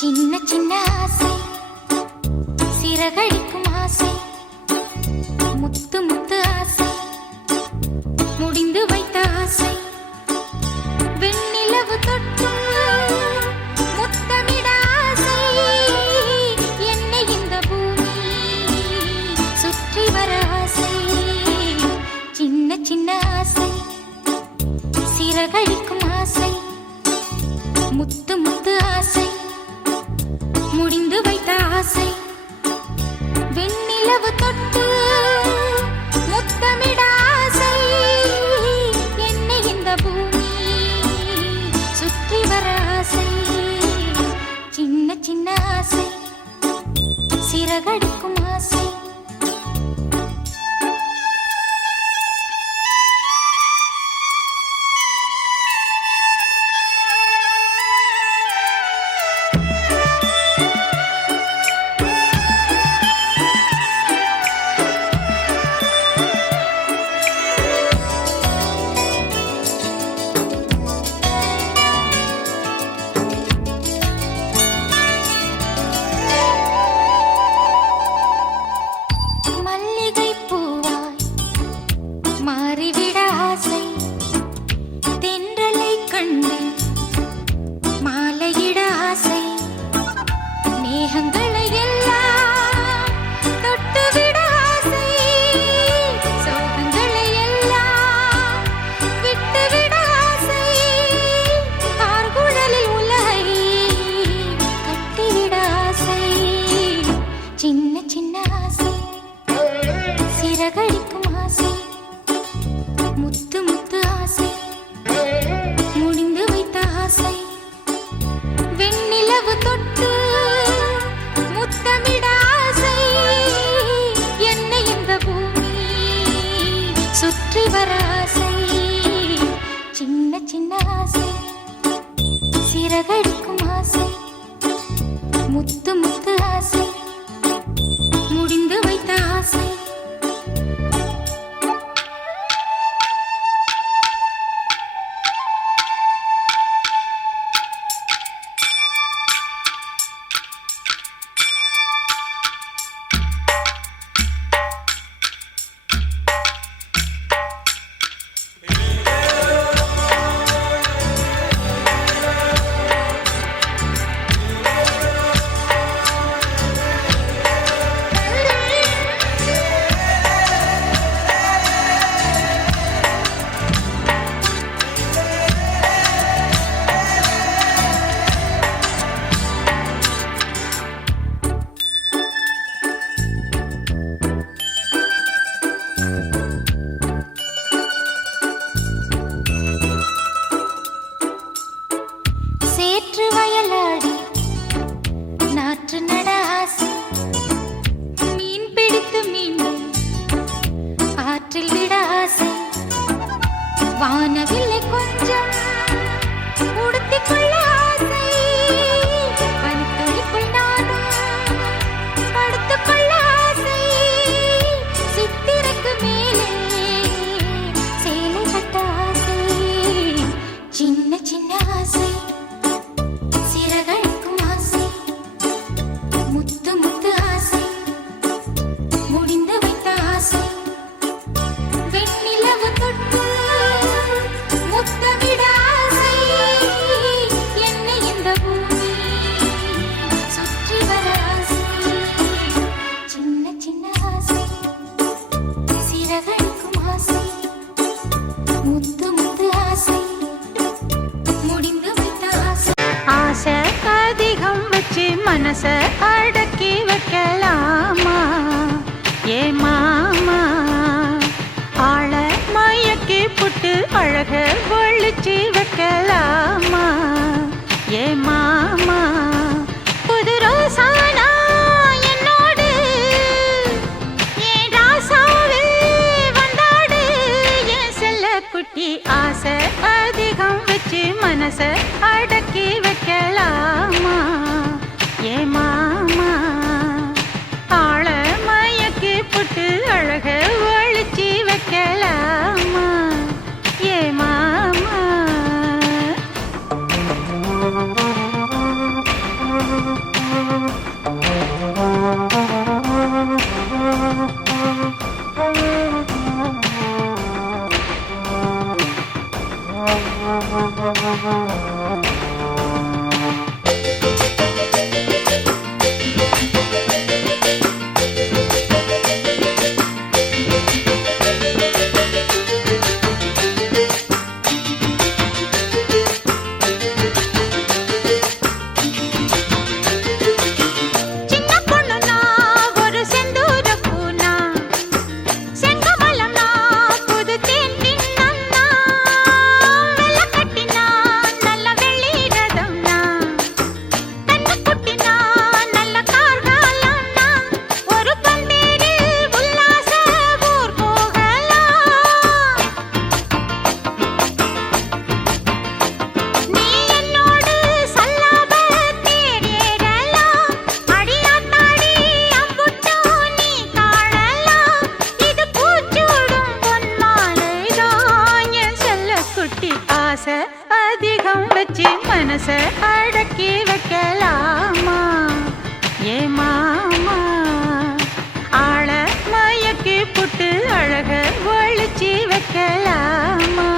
சின்ன சின்ன ஆசை, சிறகடிக்கும் ஆசை, முத்து முத்து ஆசை, முடிந்து வைத்த ஆசை, வெண்ணிலவு தொட்டு முத்தமிட ஆசை, என்னை இந்த பூமி சுற்றி வர ஆசை. சின்ன சின்ன ஆசை, சிறகடிக்கும் ஆசை, முத்து முத்து ஆசை, முடிந்து வைத்த ஆசை, வெண்ணிலவு தொட்டு முத்தமிட ஆசை, என்னை இந்த பூமி சுற்றி வர ஆசை. சின்ன சின்ன ஆசை, சிறகடிக்கும் ஆசை. சிறகடிக்கும் ஆசை, முத்து முத்து ஆசை, முடிந்து வைத்த ஆசை, வெண்ணிலவு தொட்டு முத்தமிட ஆசை, என்னை இந்த பூமி சுற்றி வர ஆசை. சின்ன சின்ன ஆசை, சிறகடிக்கும் ஆசை, முத்து முத்து ஆசை, முடிந்து வைத்த ஆசை. சேற்று வயலாடி நாற்று நட ஆசை, மீன் பிடித்து மீண்டும் ஆற்றில் விட ஆசை, வானவில்லை கொஞ்சம் உடுத்திக் கொள்ள ஆசை, பனித்துளிக்குள் நானும் படுத்துக் கொள்ள ஆசை, சித்திரைக்கு மேலே சேலை கட்ட ஆசை. சின்ன சின்ன ஆசை, சிறகடிக்கும் ஆசை, முத்து முத்து ஆசை, முடிந்து வைத்த ஆசை, வெண்ணிலவு தொட்டு முத்தமிட ஆசை, என்னை இந்த பூமி சுற்றி வர ஆசை. சின்ன சின்ன ஆசை, சிறகடிக்கும் ஆசை, முத்து முத்து ஆசை, முடிந்து வைத்த ஆசை. ஆசை அதிகம் வச்சு மனச அடக்கி வைக்கலாமா ஏ மாமா, ஆள மயக்கி புட்டு அழக ஒழிச்சு வைக்கலாமா ஏ மாமா. புது ரோசானா என்னோடு ஏன் ராசாவே வந்தாடு என் செல்ல குட்டி. ஆசை அதிகம் வச்சு மனச அடக்கி வைக்கலாமா ஏ மாமா, ஆள மயக்கி புட்டு அழக ஒழிச்சு வைக்கலாமா ஏ மாமா. மனச அடக்கி வைக்கலாமா ஏ மாமா ஆள மயக்கி புட்டு அழக ஒழிச்சி வைக்கலாமா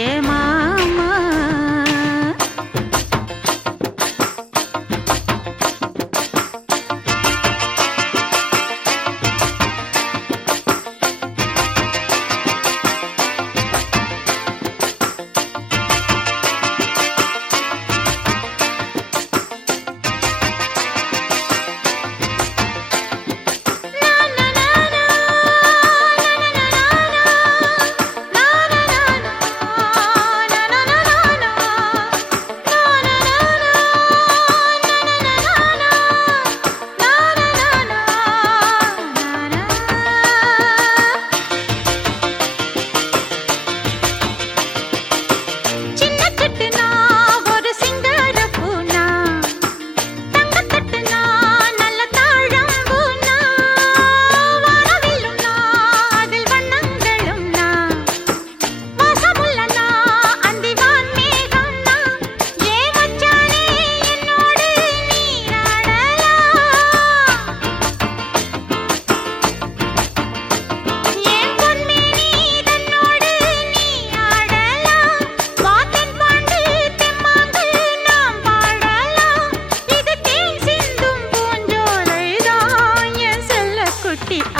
ஏ மாமா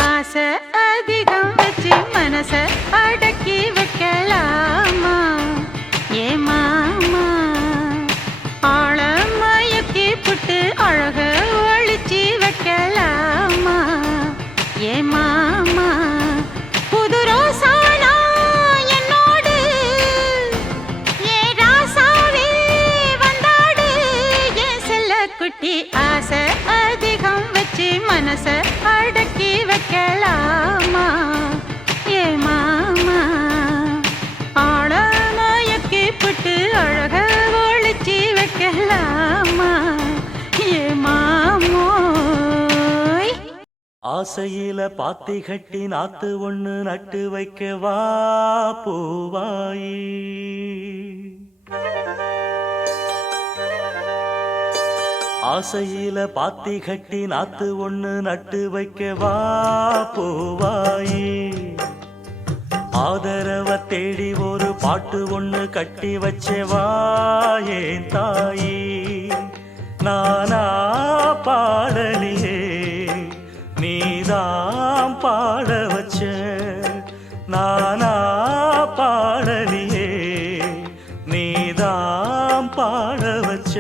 ஆசை அதிகம் வச்சு மனச அடக்கி வைக்கலாமா ஏ மாமா ஆள மயக்கி புட்டு அழக ஒழிச்சி வைக்கலாமா ஏ மாமா புது ரோசானா என்னோடு ஏ ராசாவே வந்தாடு என் செல்ல குட்டி ஆசை அதிகம் வச்சு மனச அடக்கி வைக்கலாமா ஏ மாமா ஆள மயக்கி புட்டு அழக ஒழிச்சி வைக்கலாமா ஏ மாமோய் ஆசையில பாத்தி கட்டி நாத்து ஒண்ணு நட்டு வைக்க வா பூவாயி ஆசையில பாத்தி கட்டி நாத்து ஒண்ணு நட்டு வைக்க வா பூவாயி ஆதரவ தேடி ஒரு பாட்டு ஒண்ணு கட்டி வச்சே வா ஏன் தாயி நானா பாடலியே நீதான் பாட வச்ச நானா பாடலியே நீதான் பாட வச்ச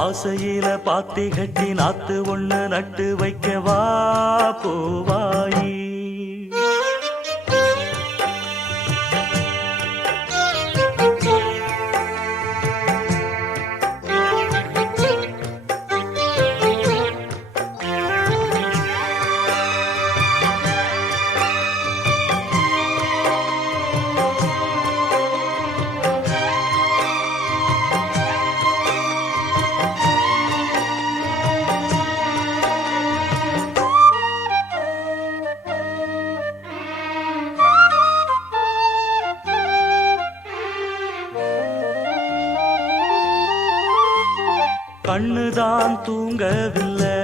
ஆசையில பாத்தி கட்டி நாத்து ஒண்ணு நட்டு வைக்க வா பூவாயி கண்ணுதான் தூங்கவில்லை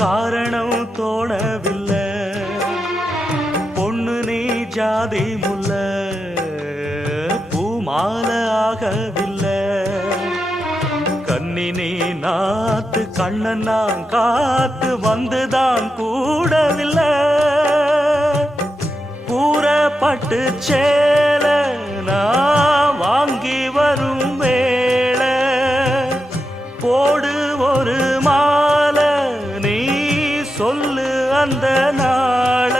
காரணம் தோணவில்லை பொண்ணு நீ ஜாதி முல்ல பூமால ஆகவில்லை கண்ணி நீ நாத்து கண்ணன் நான் காத்து வந்துதான் கூடவில்லை கூறப்பட்டு சேல நான் வாங்கி வரும் வேளை போடு ஒரு மாலை நீ சொல்லு அந்த நாள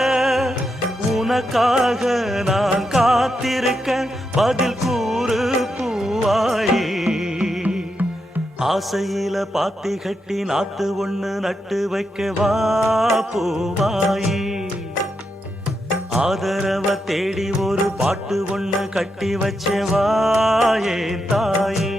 உனக்காக நான் காத்திருக்க பதில் கூறு பூவாயி ஆசையில பாத்தி கட்டி நாத்து ஒண்ணு நட்டு வைக்க வா பூவாயி ஆதரவ தேடி ஒரு பாட்டு ஒண்ணு கட்டி வச்சே வா ஏன் தாயி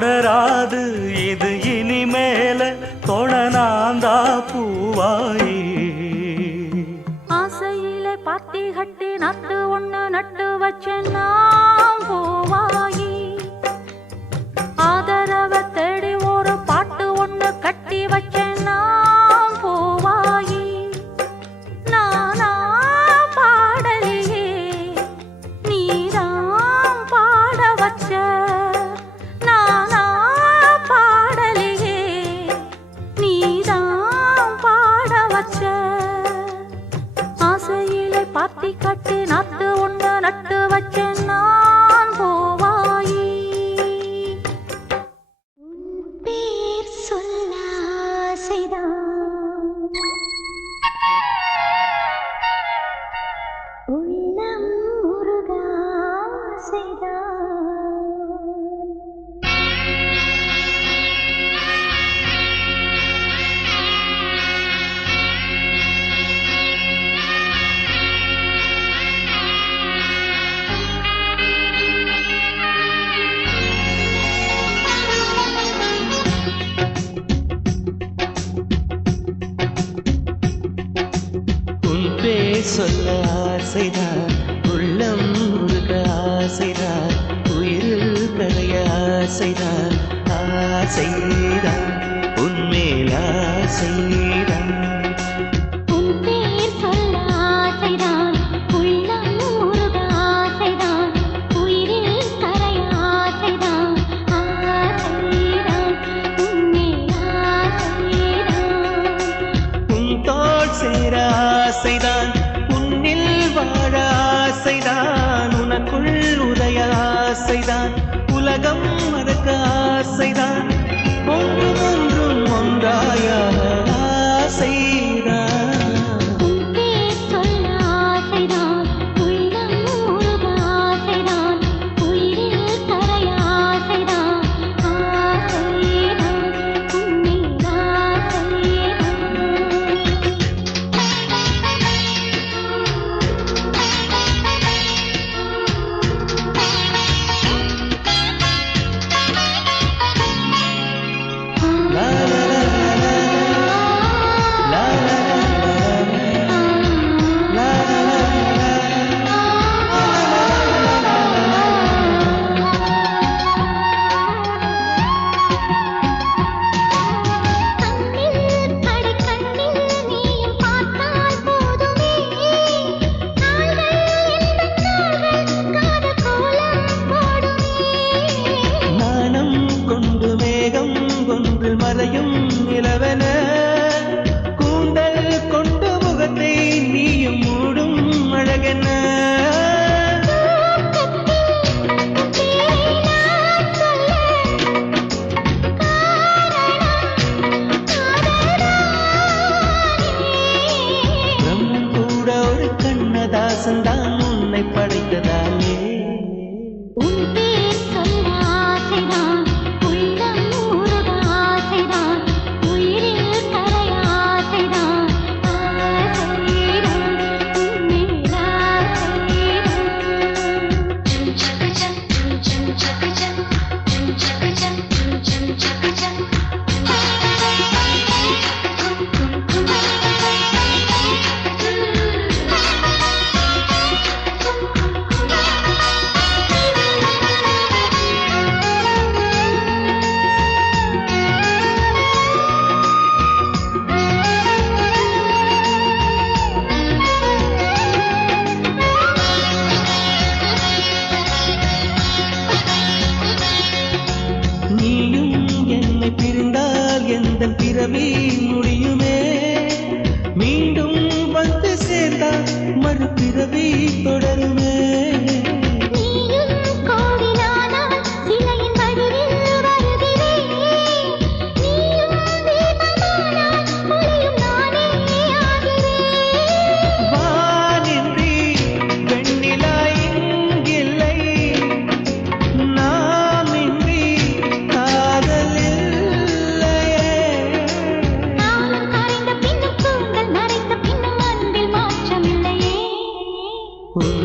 தொடராது இது இனிமேல தொடனாந்தா பூவாயி. ஆசையிலே பாத்தி கட்டி நட்டு ஒண்ணு நட்டு வச்சேன் நான் பூவாயி. ஆதரவ தேடி ஒரு பாட்டு ஒண்ணு கட்டி வச்சேன் நான் பூவாயி. நானா பாடலியே நீதான் பாட வச்ச. நானா பாடலியே நீதான் பாட வச்ச. ஆசையிலே பாத்தி கட்டி நட்டு ஒண்ணு நட்டு வச்சேன் நான் பூவாயி. பேர் சொல்ல ஆசைதான், உள்ளம் உருக ஆசைதான். உன் பேர் சொல்ல ஆசைதான், உள்ளம் உருக ஆசைதான், உயிரில் கரைய ஆசைதான், ஆசைதான் உன்மேல் ஆசைதான். உன் பேர் சொல்ல ஆசைதான், உள்ளம் உருக ஆசைதான், உயிரில் கரைய ஆசைதான், ஆசைதான் உன்மேல் ஆசைதான். உன் தோள் சேர ஆசைதான், உன்னில் வாழ ஆசைதான், உனக்குள் உதய ஆசைதான், உலகம் மறக்க ஆசைதான், ஒன்றும் ஒன்றும் ஒன்றாய ஆசைதான். உன் பேர் சொல்ல ஆசைதான், உள்ளம் உருக ஆசைதான், உயிரில் கரைய ஆசைதான், ஆசைதான் உன்மேல் லா லா லா லா லா லா கண்ணில் படை கண்ணில் நீயும் பார்த்தால் போதுமே, நாள்கள் எந்த நாள்கள் காதல் கோலம் போடுமே. நாணம் கொண்டு மேகம் கொன்று மறையும் நிலவென, கூந்தல் கொண்டு முகத்தை நீயும் மூடும் அழகென. பிரம்மன் கூட ஒரு கண்ணதாசன் தான் உன்னை படைத்ததாலே. உன் பேர் சொல்ல ஆசைதான், உள்ளம் உருக ஆசைதான், உயிரில் கரைய ஆசைதான், ஆசைதான் உன்மேல் ஆசைதான். Chum chaka chum chum chaka chum chum chaka chum chum chaka chum. நீயும் என்னை பிரிந்தால் எந்த பிறவி முடியுமே, மீண்டும் வந்து சேர்ந்தால் மறுபிறவி தொடருமே. நீயும் கோவிலானால் சிலையின் வடிவில் வருகிறேன், நீயும் தீபமானால் ஒளியும் நானே ஆகிறேன். வானின்றி வெண்ணிலா இங்கில்லை, நாமின்றி காதல் இல்லையே. நாளும் கரைந்த பின்னும் கூந்தல் நரைத்த பின்னும் அன்பில் மாற்றமில்லையே. உன்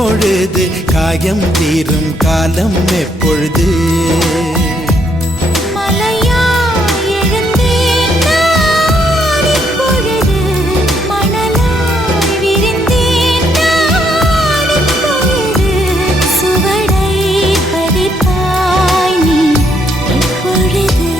இப்பொழுது காயம் தீரும் காலம் எப்பொழுது மலையா எழுந்தேன் நான் இப்பொழுது மணலாய் விரிந்தேன் நான் இப்பொழுது சுவடை பதிப்பாய் நீ இப்பொழுது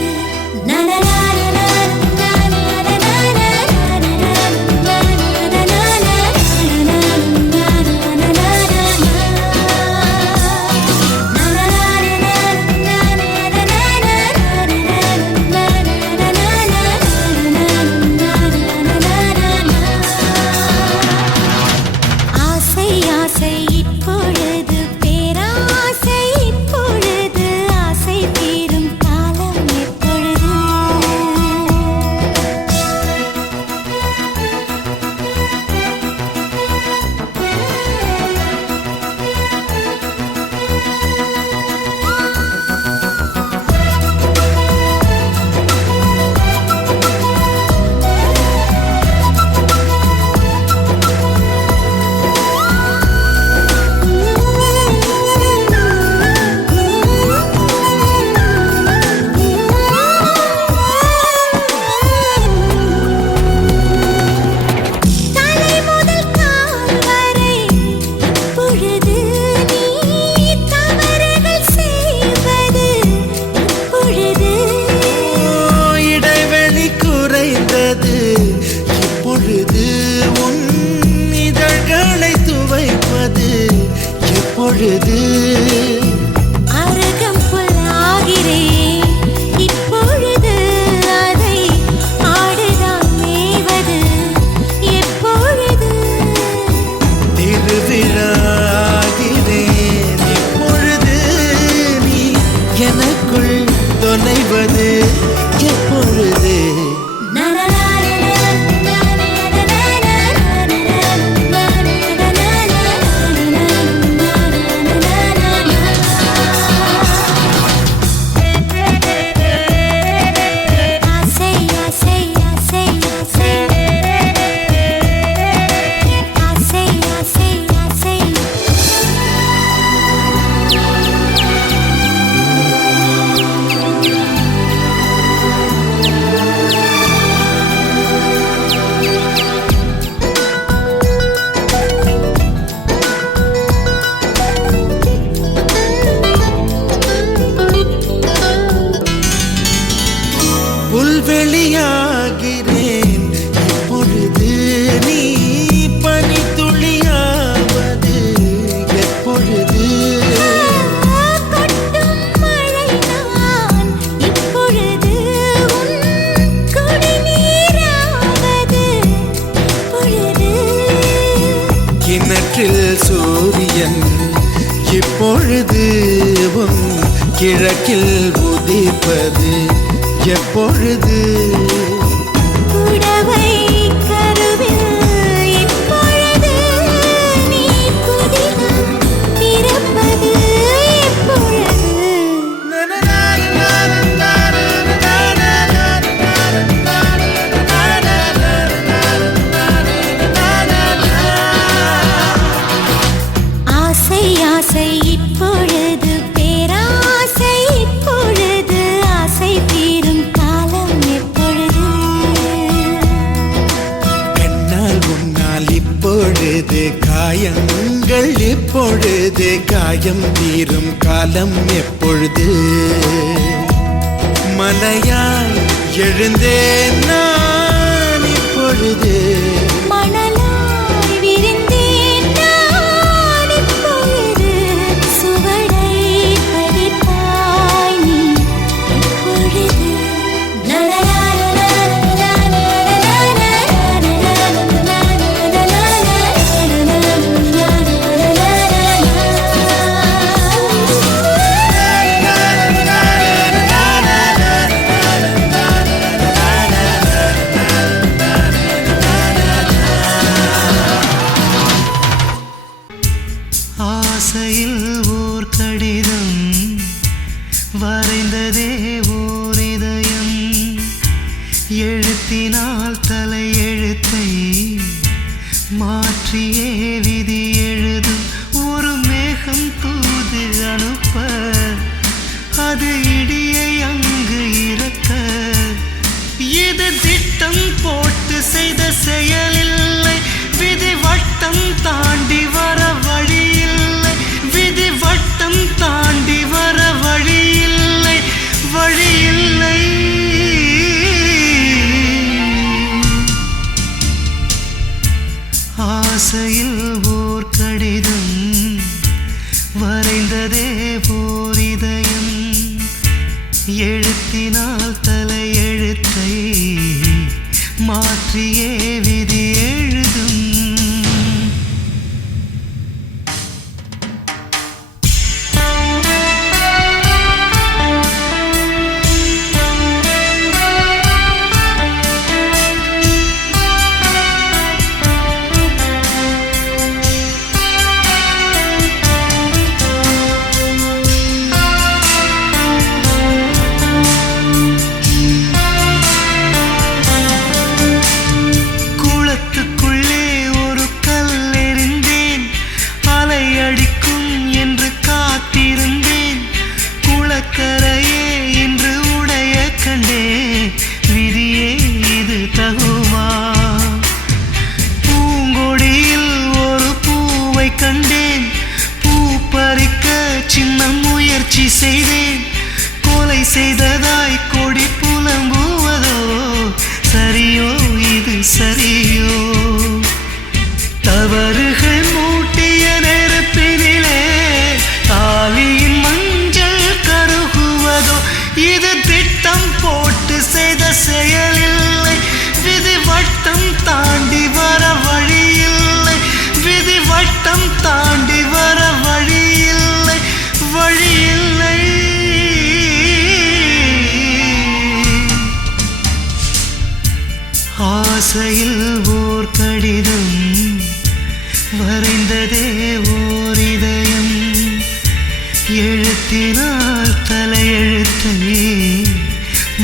ஆசை ஆசை இப்பொழுது பேராசை இப்பொழுது ஆசை தீரும் காலம் எப்பொழுது தலை முதல் கால் வரை இப்பொழுது நீ தவறுகள் செய்வது இப்பொழுது இடைவெளி குறைந்தது இப்பொழுது உன் இதழ்களை துவைப்பது எப்பொழுது அருகம் புல்லாகிறேன் இப்பொழுது அதை ஆடுதான் மேவது எப்பொழுது திருவிழாகிறேன் இப்பொழுது நீ எனக்குள் தொலைவது எப்பொழுது ஆசை ஆசை ஆசை ஆசை ஆசை ஆசை ஆசை புல்வெளியாகிறேன் இப்பொழுது நீ பனித்துளியாவது எப்பொழுது கொட்டும் மழை நான் இப்பொழுது உன் குடிநீராவது இப்பொழுது கிணற்றில் சூரியன் இப்பொழுது உன் கிழக்கில் உதிப்பது எப்பொழுது புடவை கருவில் இப்பொழுது நீ புதினம் பிறப்பது எப்பொழுது ஆசை ஆசை இப்பொழுது பேராசை இப்பொழுது ஆசை தீரும் காலம் எப்பொழுது கண்ணால் உன்னால் இப்பொழுது காயங்கள் இப்பொழுது காயம் தீரும் காலம் எப்பொழுது மலையாய் எழுந்தேன் நான் இப்பொழுது மணலாய் விரிந்தேன் நான் இப்பொழுது சுவடை பதிப்பாய் நீ இப்பொழுது ஆசையில் ஓர் கடிதம் வரைந்ததே ஓர் இதயம் எழுத்தினால் தலையெழுத்தை மாற்றியே விதி எழுதும் எழுத்தினால் தலையெழுத்தை மாற்றியே விதி எழுதும். கண்டேன் பூ பறிக்க சின்ன முயற்சி செய்தேன். கொலை செய்ததாய் கொடி புலம்புவதோ சரியோ இது சரியோ? தவறுகள் மூட்டிய நெருப்பினிலே தாலியின் மஞ்சள் கருகுவதோ? இது திட்டம் போட்டு செய்த செயலில்லை, விதி வட்டம் தாண்டி வர வழியில்லை, விதி வட்டம் தாண்டி வர வழியில்லை, வழியில்லை. ஆசையில் ஓர் கடிதம் வரைந்ததே ஓர் இதயம், எழுத்தினால் தலையெழுத்தை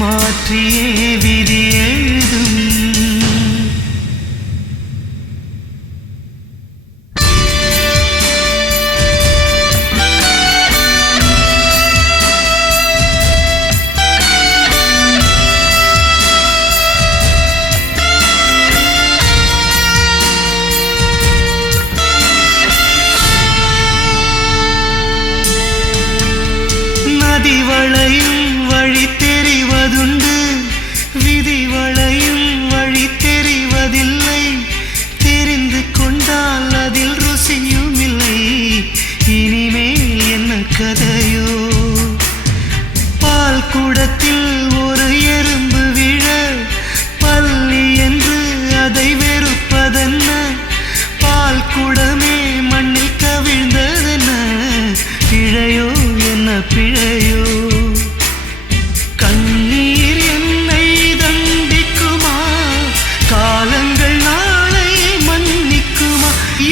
மாற்றியே விதி எழுதும். நதி வளையும் வழி தெரிவதுண்டு, விதி வளையும் வழி தெரிவதில்லை. தெரிந்து கொண்டால் அதில் ருசியும் இல்லை, இனிமேல் என்ன கதையோ? பால் குடத்தில் ஒரு எறும்பு விழ பள்ளி என்று அதை வெறுப்பதென்ன? பால் குடமே மண்ணில் கவிழ்ந்ததென்ன? பிழையோ என்ன பிழையோ? கண்ணீர் என்னை தண்டிக்குமா? காலங்கள் நாளை மன்னிக்குமா?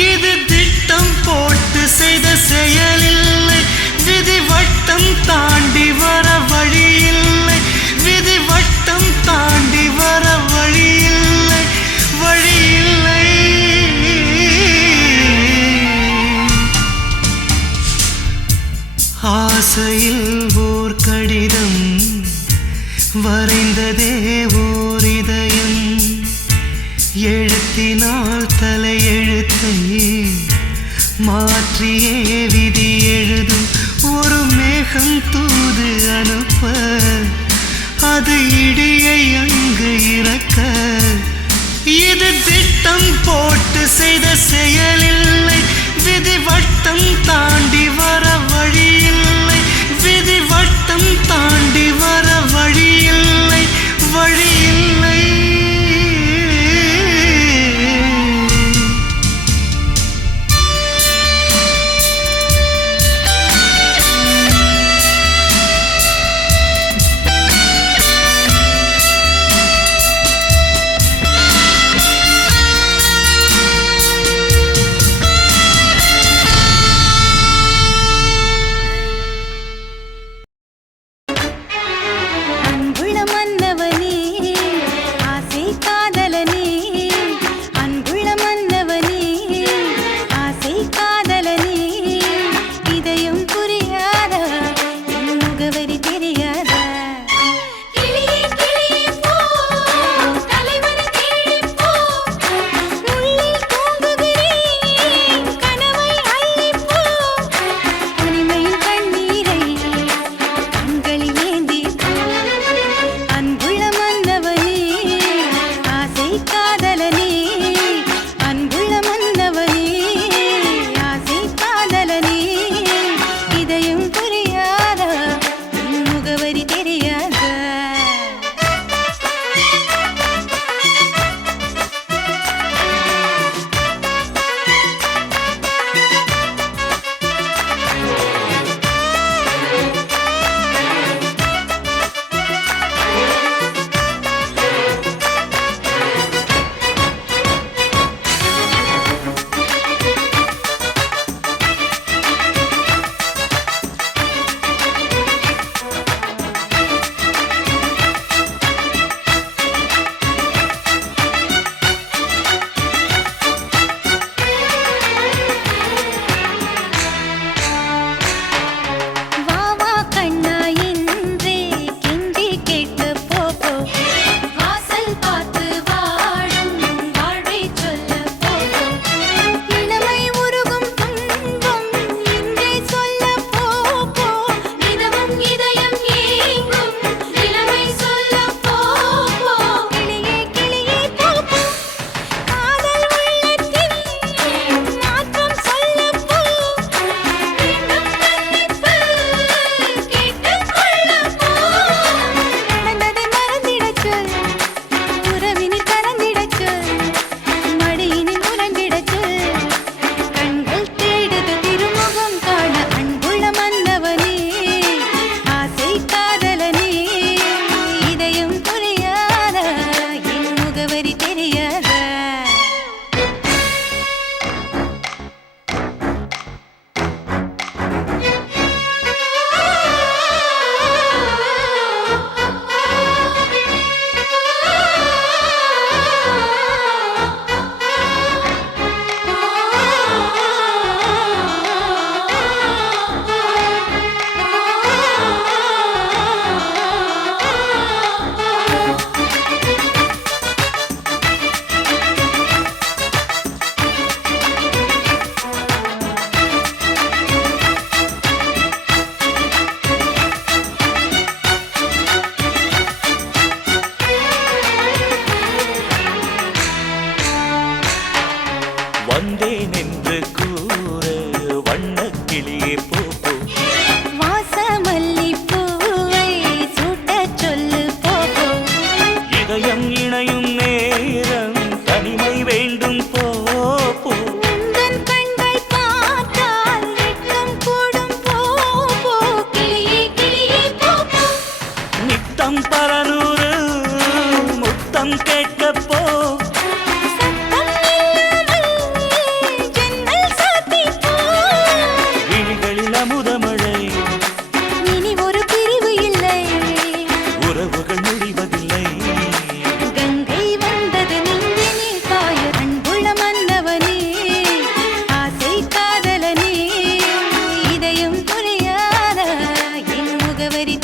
இது திட்டம் போட்டு செய்த செயலில்லை, விதி வட்டம் தாண்டி வர வழியில்லை, விதி வட்டம் தாண்டி வர வழியில்லை, வழியில்லை. ஆசையில் ஓர் கடிதம் வரைந்ததே ஓர் இதயம், எழுத்தினால் தலையெழுத்தை மாற்றியே விதி எழுதும். ஒரு மேகம் தூது அனுப்ப அது இடியை அங்கு இறக்க, இது திட்டம் போட்டு செய்த செயலில்லை, விதி வட்டம் தாண்டி வர வழியில்லை, விதி வட்டம் தாண்டி வர வழியில்லை, வழியில்லை.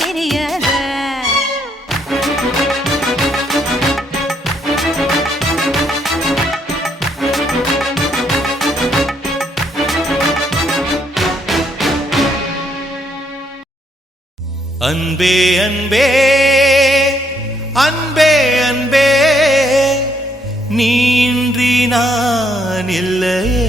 தெரியாத. அன்பே அன்பே அன்பே அன்பே நீ இன்றி நான் இல்லையே.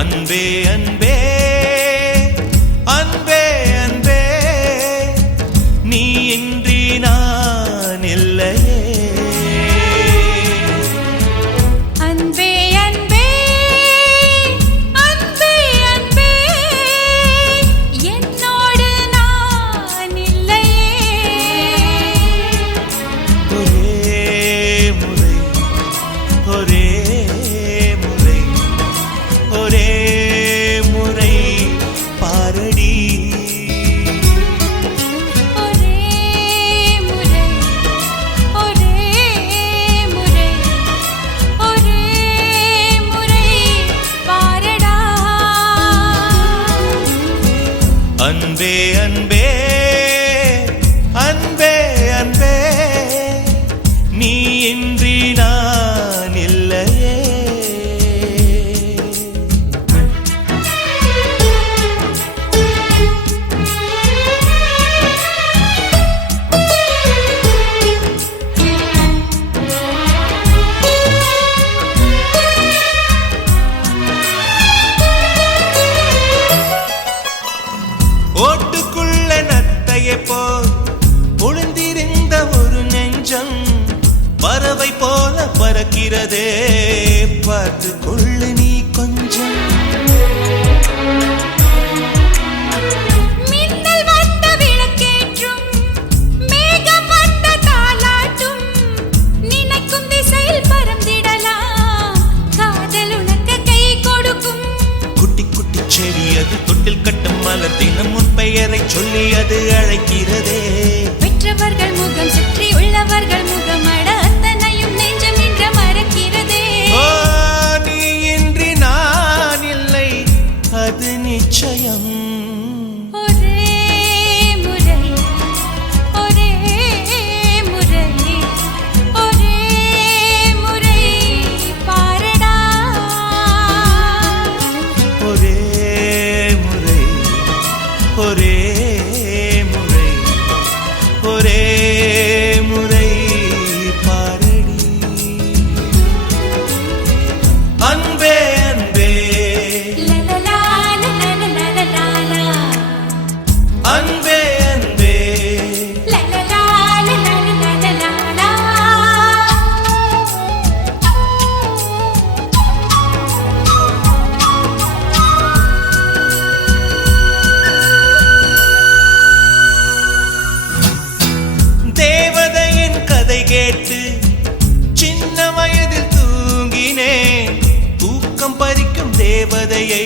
அன்பே அன்பே அன்பே அன்பே நீ இன்றி நான் இல்லையே. அன்பே அன்பே அன்பே அன்பே என்னோடு நான் இல்லையே. ஒரே முறை ஒரே முறை ஒரே முறை பாரடி. ஒரே முறை ஒரே முறை ஒரே முறை பாரடா. அன்பே அன்பே அன்பே அன்பே நீ இன்றி நான் இல்லையே. ஓட்டுக்குள்ள நத்தையை போல் ஒளிந்திருந்த ஒரு நெஞ்சம் பறவை போல பறக்கிறதே, பார்த்து கொள்ளு நீ கொஞ்சம். மின்னல் வந்த விளக்கேற்றும் மேகம் வந்த தாலாட்டும் நினைக்கும் திசையில் பறந்திடலாம். காதல் உனக்கு கை கொடுக்கும். குட்டி குட்டி செடி அது தொட்டில் கட்டும் மலர் தினம் உன் பெயரை சொல்லி அது அழைக்கிறதே. பெற்றவர்கள் முகம் சுற்றி உள்ளவர்கள் முகமட அத்தனையும் நெஞ்சம் நின்ற மறக்கிறதே. ஓ நீ இன்றி நான் இல்லை அது நிச்சயம். ஒரே முறை ஒரே முறை ஒரே முறை பாரடா. ஒரே முறை ஒரே முறை ஒரே முறை பாரடி. அன்பே அன்பே லலலா லலலலலலா அன்பே அன்பே லலலா லலலலலலா. தேவதையின் கதை கேட்டு சின்ன வயதில் தூங்கினேன். தூக்கம் பறிக்கும் தேவதையை